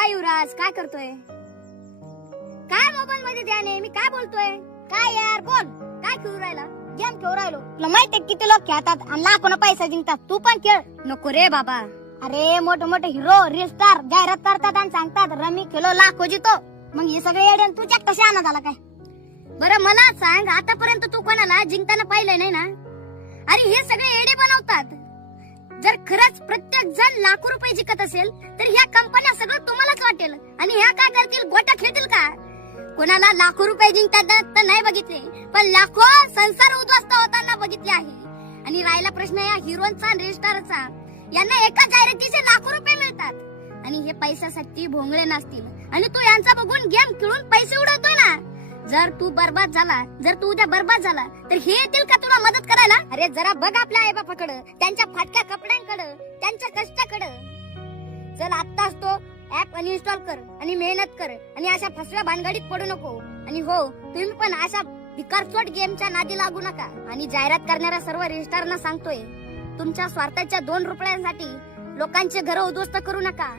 काय युवराज काय करतोय? काय मोबाईल मध्ये ध्यान आहे? मी काय बोलतोय? काय यार बोल, काय खेळू राहिला? गेम खेळू राहिलो. तुला माहितीये किती लोक खेळतात आणि लाखोना पैसा जिंकतात, तू पण खेळ. नको रे बाबा. अरे मोठे मोठे हिरो रील स्टार जाहिरात करतात आणि सांगतात रमी खेळो लाखो जितो. मग हे सगळे येडे तुझ्या कशा आणत आला काय? बरं मला सांग, आतापर्यंत तू कोणाला जिंकताना पाहिलंय नाही ना? अरे हे सगळे येडे बनवतात. जर खरंच प्रत्येक जण लाखो रुपये जिंकत असेल तर ह्या कंपन्या सगळं तुम्हालाच वाटेल आणि ह्या काय करतील, गोट्या खेळतील का? कोणाला लाखो रुपये जिंकतात तर नाही बघितले, पण लाखो संसार उद्ध्वस्त होताना बघितले आहे. आणि राहिला प्रश्न या हिरोचा आणि रील स्टारचा, यांना एका जाहिरातीचे लाखो रुपये मिळतात आणि हे पैशासाठी भोंगळे नसतील आणि तू यांचा बघून गेम खेळून पैसे उडवतोय ना. जर तू बर्बाद झाला, जर तू उद्या बर्बाद झाला तर हे येतील का तुला मदत करायला? अरे जरा बघ आपल्या आई बापाकडे, त्यांच्या फाटक्या कपड्यांकडे, त्यांच्या कष्टाकडे. चल आत्ताच तो ऍप अनइन्स्टॉल कर आणि मेहनत कर आणि अशा फसव्या भानगडीत पडू नको. आणि हो, तुम्ही पण अशा भिकारचोट गेमच्या नादी लागू नका. आणि जाहिरात करणाऱ्या सर्व रील सांगतोय, तुमच्या स्वार्थाच्या 2 रुपयांसाठी लोकांचे घर उद्ध्वस्त करू नका.